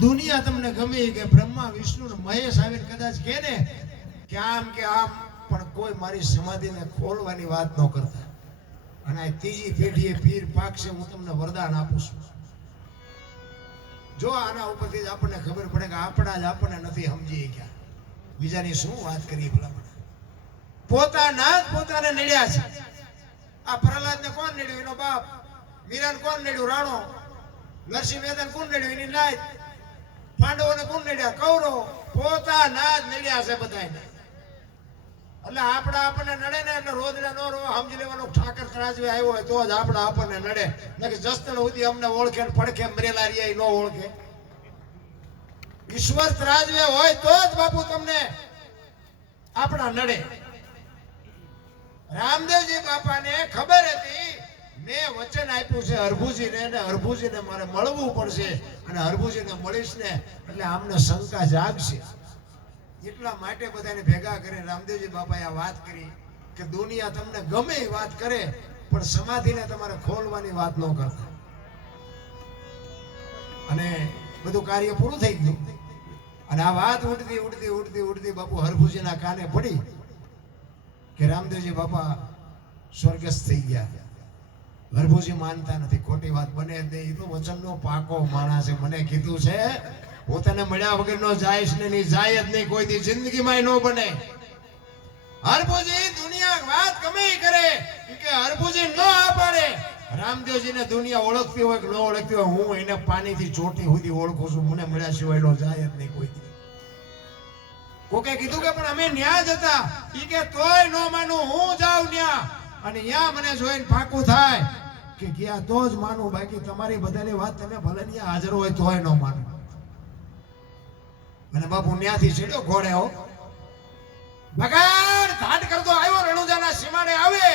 દુનિયા તમને ગમે કે બ્રહ્મા વિષ્ણુ ને મહેશ આવીને કદાચ કહે ને કે આમ, પણ કોઈ મારી સમાધિને ખોલવાની વાત ન કરતા. અને આ ત્રીજી પેઢીએ પીર પાકશે, હું તમને વરદાન આપું છું. જો આના ઉપરથી જ આપણને ખબર પડે કે આપણા જ આપણને નથી સમજી ગયા, બીજાની શું વાત કરીએ. ભલા પોતાના જ પોતાને નડ્યા છે. આ પ્રહલાદને કોણ નડ્યું? એનો બાપ. મીરાને કોણ નડ્યું? રાણો. નરસિંહ મહેતાને કોણ નડ્યું? એની નાત. પાંડવોને કોણ નડ્યા? કૌરવ. પોતાના જ નડ્યા છે બધાને. એટલે આપણા આપણને નડે ને એટલે રોજના નો રો સમજી લેવાનું ઠાકર ત્રાજવે આવ્યો હોય તો જ આપણા આપણને નડે. નકર જસ્તણ સુધી અમને ઓળખે ને પડખે મરેલા રહ્યા ન ઓળખે. ઈશ્વર ત્રાજવે હોય તો જ બાપુ તમને આપણા નડે. રામદેવજી બાપાને ખબર હતી મેં વચન આપ્યું છે હરભુજીને, અને હરભુજીને મારે મળવું પડશે, અને હરભુજીને મળીશ ને એટલે આમને શંકા જાગશે. એટલા માટે બધાને ભેગા કરી રામદેવજી બાપાએ આ વાત કરી કે દુનિયા તમને ગમે એ વાત કરે પણ સમાધિને તમારે ખોલવાની વાત ન કરતા. અને બધું કાર્ય પૂરું થઈ ગયું. અને આ વાત ઉડતી ઉડતી ઉડતી ઉડતી બાપુ હરભુજીના કાને પડી કે રામદેવજી બાપા સ્વર્ગસ્થ થઈ ગયા. હરભુજી માનતા નથી, ખોટી વાત બને જ નહીં. તો વચનનો પાકો માણસ છે. મને કીધું છે હું તને મળ્યા વગર નો જાઈશ ને, નહીં જાય જ નહીં કોઈ દી જિંદગીમાં ન બને. હરભુજી દુનિયા વાત ગમે કરે કે હરભુજી ન આ પાડે. રામદેવજીને દુનિયા ઓળખતી હોય કે ન ઓળખતી હોય, હું એને પાણીથી ચોટી સુધી ઓળખું છું. મને મળ્યા સિવાય નો જાય જ નહીં કોઈ દી. કોકે કીધું કે પણ અમે ન્યા જ હતા. ઈ કે તોય ન માનું, હું જાઉં ન્યા અને ન્યા મને જોઈને પાકું થાય કે ગયા તો જ માનું. બાકી તમારી બધાની વાત તમે ભલે ન્યા હાજર હોય તોય ન માનું. અને બાપુ ન્યાથી ચડ્યો ઘોડે. હો બગાડ ધાડ કરતો આવ્યો રણુજાના સીમાડે આવે.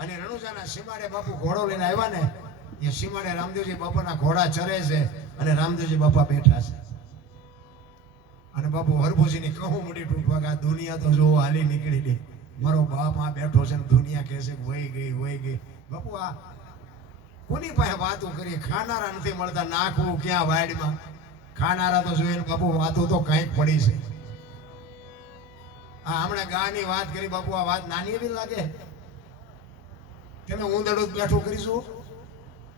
અને રણુજાના સીમાડે બાપુ ઘોડો લઈને આવ્યા ને, એ સીમાડે રામદેવજી બાપાના ઘોડા ચરે છે અને રામદેવજી બાપા બેઠા છે. અને બાપુ હરભુજીની કહું મડી તૂટવા કે આ દુનિયા તો જો હાલી નીકળી દે. મારો બાપ આ બેઠો છે ને દુનિયા કહે છે વહી ગઈ વહી ગઈ. બાપુ આ કોની પાસે વાતો કરી? ખાનારા નથી મળતા, નાખવું ક્યાં વાડમાં? ખાનારા તો જોઈએ બાપુ વાતો તો કંઈક પડી છે. આ હમણાં ગાની વાત કરી બાપુ, આ વાત નાની એવી લાગે? તમે ઊંધડું બેઠું કરીશું?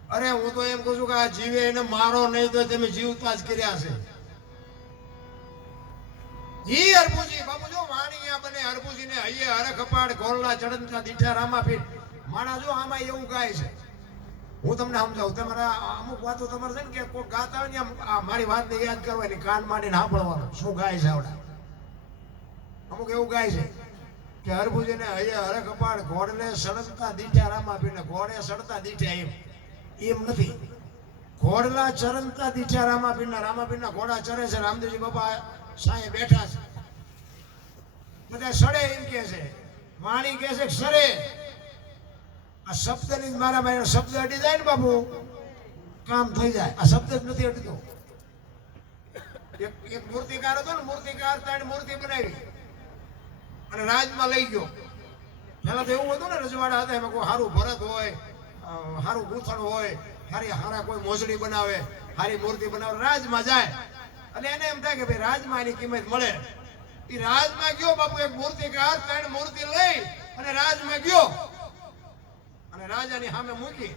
અરે હું તો એમ કહું છું કે આ જીવે એને મારો નહીં તો તમે જીવતા જ કર્યા છે. ઈ હરભુજી બાપુ જો વાણિયા બને હરભુજીને હૈયે હરખપાડ ગોરલા ચડંતા દીઠા રામાપીર. માણા જો આમાં એવું ગાય છે. હું તમને સમજાવું. તમારા અમુક વાતો તમારે છે ને કે કોઈ ગાતા હોય ને મારી વાતને યાદ કરવાની, કાન માંડીને સાંભળવાનું શું ગાય છે. આવડા અમુક એવું ગાય છે કે હરભુજીને હૈયે હરખપાડ ઘોડલે સડતા દીઠા રામાપીરને. ઘોડે સડતા દીઠા એમ નથી. ઘોડલા ચરણતા દીઠા રામાપીરના. રામાપીરના ઘોડા ચરે છે. રામદેવજી બાપા સાંયે બેઠા છે. બધા સડે એમ કે છે. વાણી કે છે સરે. આ શબ્દની મારા ભાઈ શબ્દ અડી જાય ને બાપુ કામ થઈ જાય. આ શબ્દ જ નથી અડતો. એક મૂર્તિકાર હતો ને, મૂર્તિકાર ત્રણ મૂર્તિ બનાવી અને રાજમાં લઈ ગયો. પેલા તો એવું હતું ને, રજવાડા હતા એમાં કોઈ સારું ભરત હોય, સારું ગૂંથણ હોય, હારા કોઈ મોજડી બનાવે, સારી મૂર્તિ બનાવે, રાજમાં જાય. અને એને એમ થાય કે ભાઈ રાજમાં એની કિંમત મળે. એ રાજમાં ગયો બાપુ. એક મૂર્તિકાર ત્રણ મૂર્તિ લઈ અને રાજમાં ગયો અને રાજાની સામે મૂકી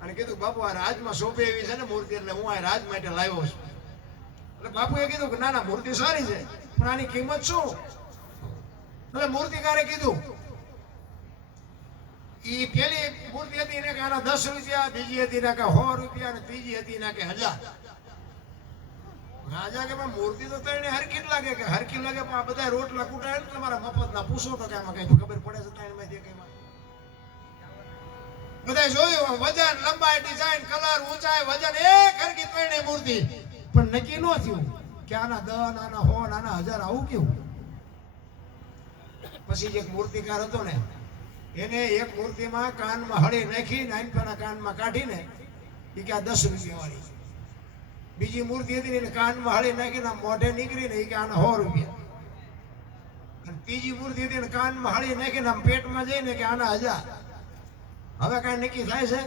અને કીધું બાપુ આ રાજમાં શોભે એવી છે ને મૂર્તિ, એટલે હું આ રાજ માટે લાવ્યો છું. એટલે બાપુએ કીધું કે ના ના મૂર્તિ સારી છે પણ આની કિંમત શું? એટલે મૂર્તિકારે કીધું ઈ પેલી મૂર્તિ હતી ને કે આના 10 રૂપિયા, બીજી હતી ને કે 100 રૂપિયા, અને ત્રીજી હતી ને કે 1000. રાજા કે મૂર્તિ તો તને હરખી જ લાગે. કે હરખી લાગે પણ આ બધા રોટલા કુટાય ને તમારા મફતના પૂછો તો કે આમાં કઈ ખબર પડે છે? ત્રણ માંથી કઈમાં બધા જોયું વજન, લંબાઈ, ડિઝાઇન, કલર, ઊંચાઈ, વજન એક હરખી ત્રણે મૂર્તિ. પણ નક્કી ન થયું કે આના 10, આના 100, આના 1000 આવું કેવું? પછી એક મૂર્તિકાર હતો ને, એને એક મૂર્તિમાં કાનમાં હળી નાખી નાનપણા કાનમાં કાઢીને એ કે આ 10 રૂપિયા વાળી. બીજી મૂર્તિ હતી ને કાનમાં હળી નાખીને મોઢે નીકળીને એ કે આના 100 રૂપિયા. અને ત્રીજી મૂર્તિ હતી ને કાનમાં હળી નાખીને પેટમાં જઈને કે આના 1000. હવે કઈ નક્કી થાય છે?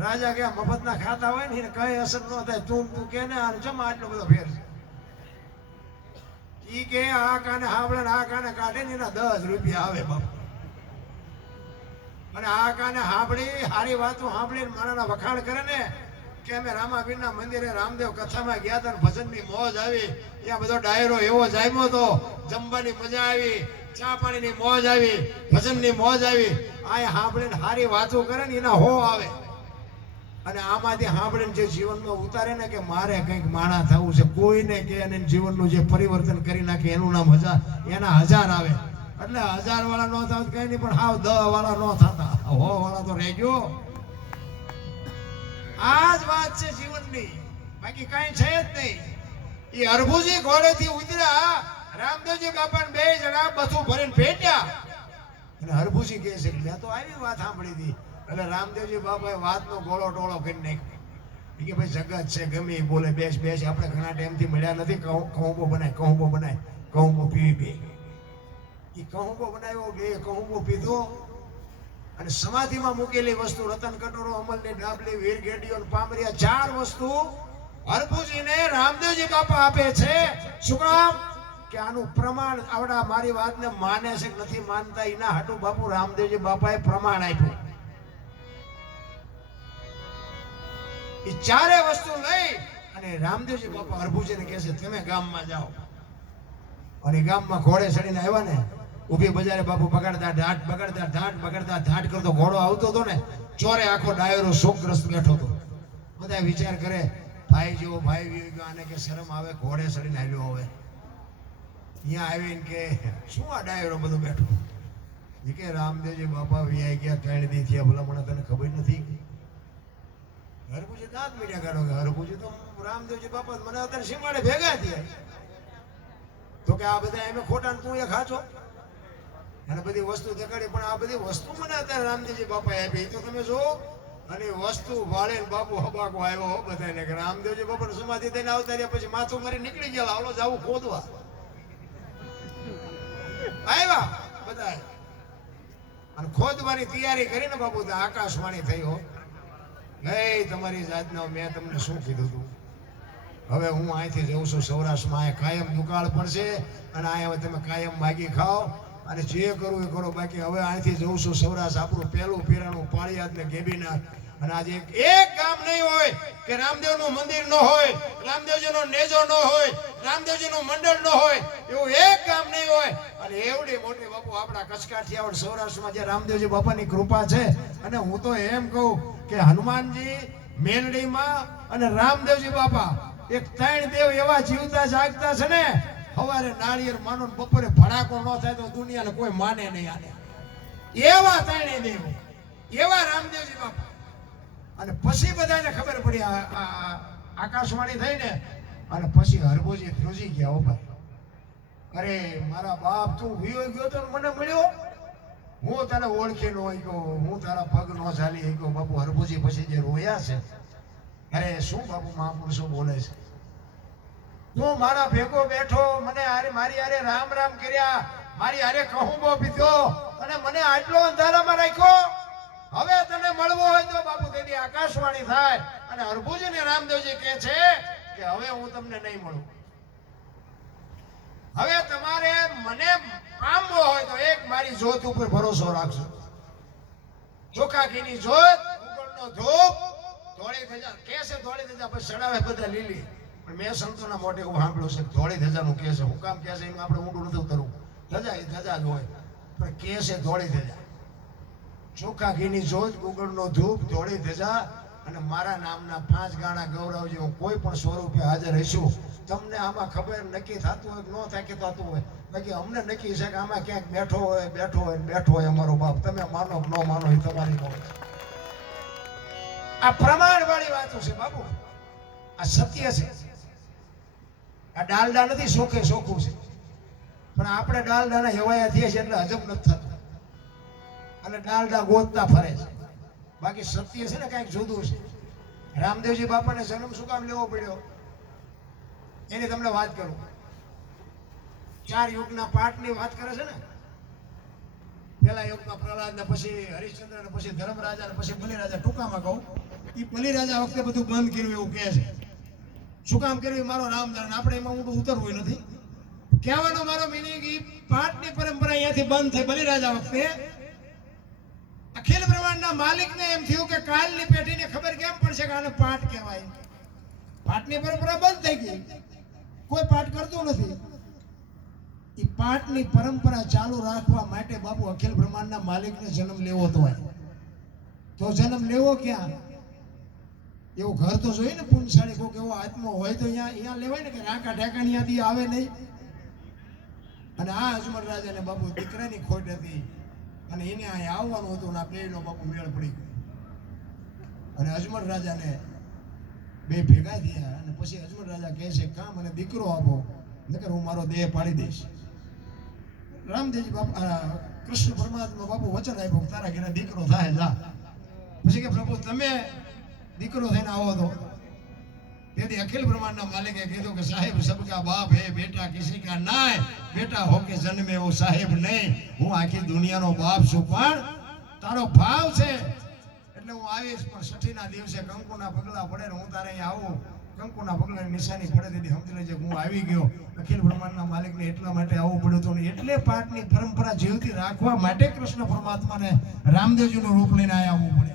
રાજા કે મફતના ખાતા હોય ને એને કઈ અસર ન થાય. તું કે ને જમા આટલો બધો ફેર છે. ઈ કે આ કાને હાંભળે ને આ કાને કાઢે ને એના 10 રૂપિયા આવે બાપુ. અને આ કાને હાંભળી હારી વાતો સાંભળીને માણાના વખાણ કરે ને કે અમે રામાપીરના મંદિરે રામદેવ કથામાં ગયા હતા, ભજનની મોજ આવી, ત્યાં બધો ડાયરો એવો જામ્યો હતો, જમવાની મજા આવી, ચા પાણીની મોજ આવી, ભજનની મોજ આવી. આ સાંભળીને હારી વાતો કરે ને એના હો આવે. અને આમાંથી સાંભળીને જે જીવનમાં ઉતારે ને કે મારે કંઈક માણા થવું છે, કોઈને કે અને જીવનનું જે પરિવર્તન કરી નાખે એનું નામ હજાર, એના 1000 આવે. એટલે 1000 વાળા ન થાવ કઈ નહીં, પણ હાવ 10 વાળા ન થતા, 100 વાળા તો રહી ગયો. આ જ વાત છે જીવનની, બાકી કઈ છે જ નહીં. એ હરભુજી ઘોડેથી ઉતર્યા, રામદેવજી બાપાને 2 જણા બધું ભરીને ભેટ્યા. અને હરભુજી કહે છે મેં તો આવી વાત સાંભળી હતી. એટલે રામદેવજી બાપાએ વાતનો ગોળો ટોળો કરી નાખ્યો કે ભાઈ જગત છે, ગમે એ બોલે, બેસ આપણે ઘણા ટાઈમથી મળ્યા નથી, કહુંબો બનાય, કહુંબો પીવી બે. એ કહુંબો બનાવ્યો, 2 કહુંબો પીધો. અને સમાધિમાં મૂકેલી વસ્તુ રતન કટોરો, અમલની ડાબલી, વીર ગેડીઓ, પામરિયા 4 વસ્તુ હરભુજીને રામદેવજી બાપા આપે છે. શું કામ? કે આનું પ્રમાણ આવડા મારી વાતને માને છે કે નથી માનતા એના હાટુ બાપુ રામદેવજી બાપાએ પ્રમાણ આપ્યું. એ 4 વસ્તુ લઈ અને રામદેવજી બાપા હરભુજીને કહે છે તમે ગામમાં જાઓ. અને ગામમાં ઘોડે ચડીને આવ્યા ને, ઊભી બજારે બાપુ બગાડતા ઢાટ કરતો ઘોડો આવતો હતો ને, ચોરે આખો ડાયરો શોકગ્રસ્ત બેઠો હતો. બધા વિચાર કરે ભાઈ જેવો ભાઈ ગયો, આને કે શરમ આવે, ઘોડે ચડીને આવ્યો. હવે અહીંયા આવીને કે શું આ ડાયરો બધો બેઠો? એ કે રામદેવજી બાપા વિયાઈ ગયા 3 દી થયા, ભલા મને તને ખબર નથી? હરભુજી દાંત મીડિયા કાઢો કે હરભુજી તો રામદેવજી બાપા મને અત્યારે સીમાડે ભેગા થયા. તો કે આ બધા એમ ખોટા, તું એ ખાચો અને બધી વસ્તુ દેખાડી, પણ આ બધી વસ્તુ મને અત્યારે રામદેવજી બાપા આપી તો તમે જો. અને વસ્તુ વાળીને બાપુ હબાકો આવ્યો બધાને કે રામદેવજી બાપા સમાધિ થઈને આવતા રહ્યા, પછી માથું મારી નીકળી ગયા, હાલો જાવું ખોદવા. આવ્યા બધા અને ખોદવાની તૈયારી કરીને બાપુ તો આકાશવાણી થઈ હો, નહીં તમારી જાતના મેં તમને શું કીધું હતું, હવે હું અહીંથી જઉં છું સૌરાષ્ટ્રમાં, અહીંયા કાયમ દુકાળ પડશે અને અહીંયા તમે કાયમ માગી ખાઓ અને જે કરવું એ કરો. બાકી હવે અહીંથી જઉં છું સૌરાષ્ટ્ર, આપણું પહેલું ફેરાનું પાળિયાદ ને ગેબીનાથ. અને આજે એક ગામ નહીં હોય કે રામદેવનું મંદિર ન હોય, રામદેવજીનો નેજો ન હોય, રામદેવજીનું મંડળ ન હોય, એવું એક ગામ નહીં હોય. અને એવડી મોટી બાપુ આપણા કચ્છ કાઠિયાવાડ સૌરાષ્ટ્રમાં જે રામદેવજી બાપાની કૃપા છે. અને હું તો એમ કહું કે હનુમાનજી, મેલડીમાં અને રામદેવજી બાપા એક 3 દેવ એવા જીવતા જાગતા છે ને, સવારે નાળિયેર માનો, બપોરે ભડાકો ન થાય તો દુનિયાને કોઈ માને નહીં. આને એવા 3 દેવ, એવા રામદેવજી બાપા. અને પછી બધાને ખબર પડી આકાશવાણી થઈ ને, અને પછી હરભુજી ધ્રુજી ગયા. ઓ ભાઈ, અરે મારા બાપ તું વિયો ગયો તો મને મળ્યો, હું તને ઓળખી ન ગયો, હું તારા પગ ન ચાલી ગયો. બાપુ હરભુજી પછી જે રોયા છે, અરે શું બાપુ મહાપુરુષો બોલે છે, તું મારા ભેગો બેઠો, મને મારી હારે રામ રામ કર્યા, મારી હારે કહુંબો પીધો અને મને આટલો અંધારામાં રાખ્યો. હવે તને મળવો હોય તો બાપુ તેની આકાશવાણી થાય. અને હરભુજી ને રામદેવજી કહે છે કે હવે હું તમને નહીં મળું. હવે તમારે મને પામવો હોય તો એક મારી જ્યોત ઉપર ભરોસો રાખજો. ચોખા ઘીની જ્યોત, ઉગળનો ધૂપ, ધોળી ધજા કેસે, ધોળી ધજા પછી ચડાવે બધા લીલી. પણ મેં સંતોના મોઢે સાંભળ્યું છે ધોળી ધજાનું કે છે. હું કામ કે છે એમાં આપણે ઊંડું નથી ઉતરવું, ધજા એ ધજા જ હોય, પણ કે છે ધોળી ધજા. ચોખા ઘીની જ્યોત, ઉગળનો ધૂપ, ધોળી ધજા અને મારા નામના 5 ગાણા ગૌરવજી. હું કોઈ પણ સ્વરૂપે હાજર રહીશું. તમને આમાં ખબર નક્કી થતું હોય ન થાય કે થતું હોય, બાકી અમને નક્કી છે કે આમાં ક્યાંક બેઠો હોય અમારો બાપ. તમે માનો કે ન માનો એ તમારી વાત. આ પ્રમાણ વાળી વાતો છે બાપુ, આ સત્ય છે. આ ડાલડા નથી, સોખે સોખું છે. પણ આપણે ડાલડાના હેવાયા થઈએ છીએ એટલે હજમ નથી થતું અને ડાલડા ગોતતા ફરે છે. બાકી સત્ય છે ને કંઈક જુદું છે. રામદેવજી બાપાને જન્મ શું કામ લેવો પડ્યો એની તમને વાત કરું. 4 યુગના પાઠની વાત કરે છે ને, પેલા યુગમાં પ્રહલાદ ને પછી હરિશ્ચંદ્ર ને પછી ધર્મરાજા ને પછી બલિરાજા, ટૂંકામાં કહું એ બલિરાજા વખતે બધું બંધ કર્યું એવું કહે છે. શું કામ કર્યું મારો નામ જાણે, આપણે એમાં ઊંડું ઉતરવું નથી. કહેવાનો મારો મિનિંગ એ પાઠની પરંપરા અહીંયાથી બંધ થઈ બલિરાજા વખતે. અખિલ બ્રહ્માંડના માલિકને એમ થયું કે કાલની પેઢીને ખબર કેમ પડશે કે આને પાઠ કહેવાય. પાઠની પરંપરા બંધ થઈ ગઈ, કોઈ પાઠ કરતું નથી. એ પાઠની પરંપરા ચાલુ રાખવા માટે બાપુ અખિલ બ્રહ્માંડના માલિકને જન્મ લેવો તો જન્મ લેવો ક્યાં? એવું ઘર તો જોઈએ ને, પુણ્યશાળી કોઈક એવો આત્મો હોય તો અહીંયા લેવાય ને, કે રાકા ઢાકા ત્યાંથી આવે નહીં. અને આ અજમલ રાજાને બાપુ દીકરાની ખોટ હતી અને એને અહીંયા આવવાનું હતું, ના બેયનો બાપુ મેળ પડી ગયો. અને અજમલ રાજાને બે ભેગા થયા અને પછી અજમલ રાજા કહે છે કામ મને દીકરો આપો, નકર હું મારો દેહ પાડી દઈશ. રામદેવજી બાપા કૃષ્ણ પરમાત્મા બાપુ વચન આપ્યું તારા ઘરે દીકરો થાય જા. પછી કે પ્રભુ તમે દીકરો થઈને આવો તો. તેથી અખિલ બ્રહ્માંડના માલિકે કીધું કે સાહેબ સબકા બાપ હે બેટા કિસી કા નાય, બેટા હોકે જન્મે વો સાહેબ નહીં. હું આખી દુનિયાનો બાપ છું, પણ તારો ભાવ છે એટલે હું આવીશ. પણ છઠ્ઠીના દિવસે કંકુના પગલા પડે ને હું તારે અહીંયા આવું, કંકુના પગલાની નિશાની પડે તેથી સમજી લેજે હું આવી ગયો. અખિલ બ્રહ્માંડના માલિકને એટલા માટે આવવું પડ્યું હતું ને એટલે પાઠની પરંપરા જીવતી રાખવા માટે કૃષ્ણ પરમાત્માને રામદેવજીનું રૂપ લઈને અહીંયા આવવું પડે.